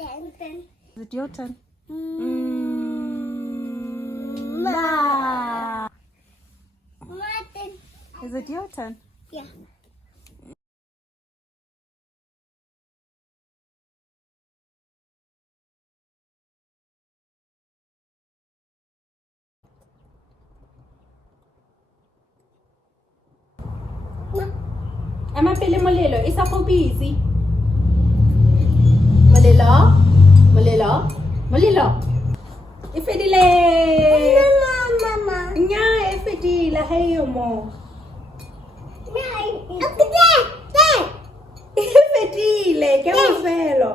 Is it your turn? Martin. Is it your turn? Yeah. Ama pele molelo, isa go busy. Molelo, molelo, molelo. E fedile. Mama. Nnyaa, e fedile ha eyo mo. E fedile, ke bofelo.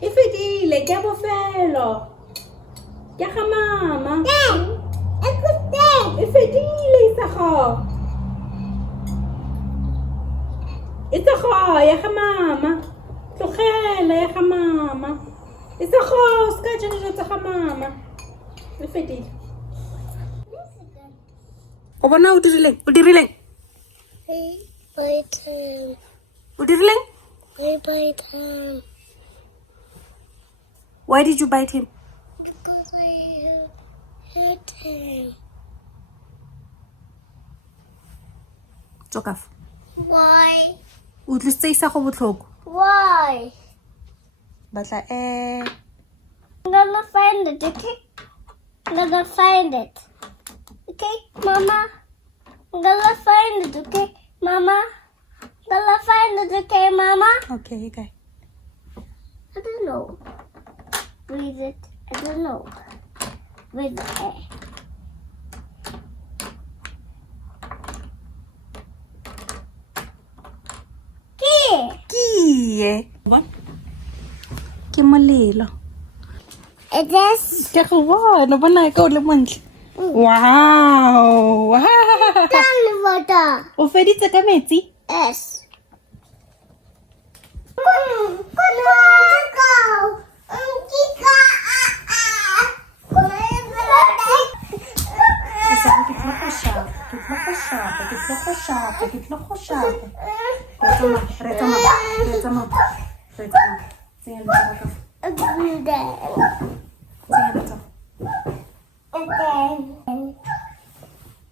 E fedile, ke bofelo. Ke ga mama. E fedile isago. Isago ya ga mama. Tlogela ya ga mama. Isago, ska ja dijo tsa ga mama. E fedile. O bona o dirileng? O dirileng? O dirileng? Why did you bite him? Because I hurt him. Tsokaf. Why? O tlotse isago botlhoko. Why? Batla I'm gonna find it, okay? I'm gonna find it. Okay, Mama? I'm gonna find it, okay, Mama? I'm gonna find it, okay, Mama? Okay, okay. I don't know. Read it. I don't know. With A. Kie. Ke molelo. It is. Ke go bona, bona ka o le montle. Wow. Water. O feditse ka metsi? Yes.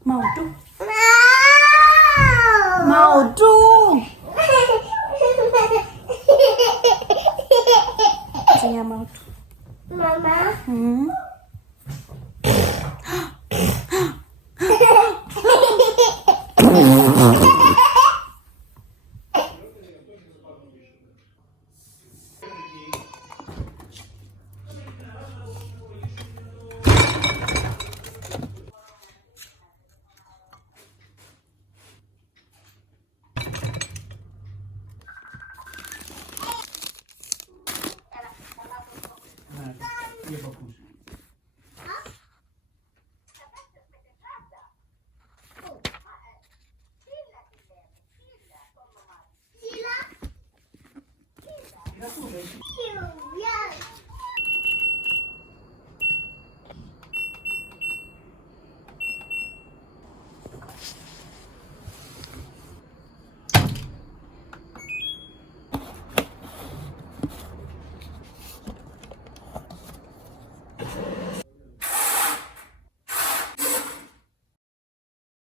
Maoto. Maoto. Tsenya maoto. Mama.